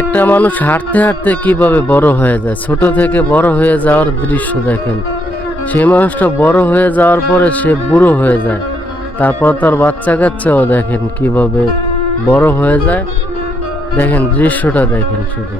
একটা মানুষ হাঁটতে হাঁটতে কিভাবে বড় হয়ে যায়, ছোট থেকে বড় হয়ে যাওয়ার দৃশ্য দেখেন। সেই মানুষটা বড় হয়ে যাওয়ার পরে সে বুড়ো হয়ে যায়, তারপর তার বাচ্চা কাচ্চাও দেখেন কিভাবে বড় হয়ে যায়। দেখেন দৃশ্যটা দেখেন শুধু।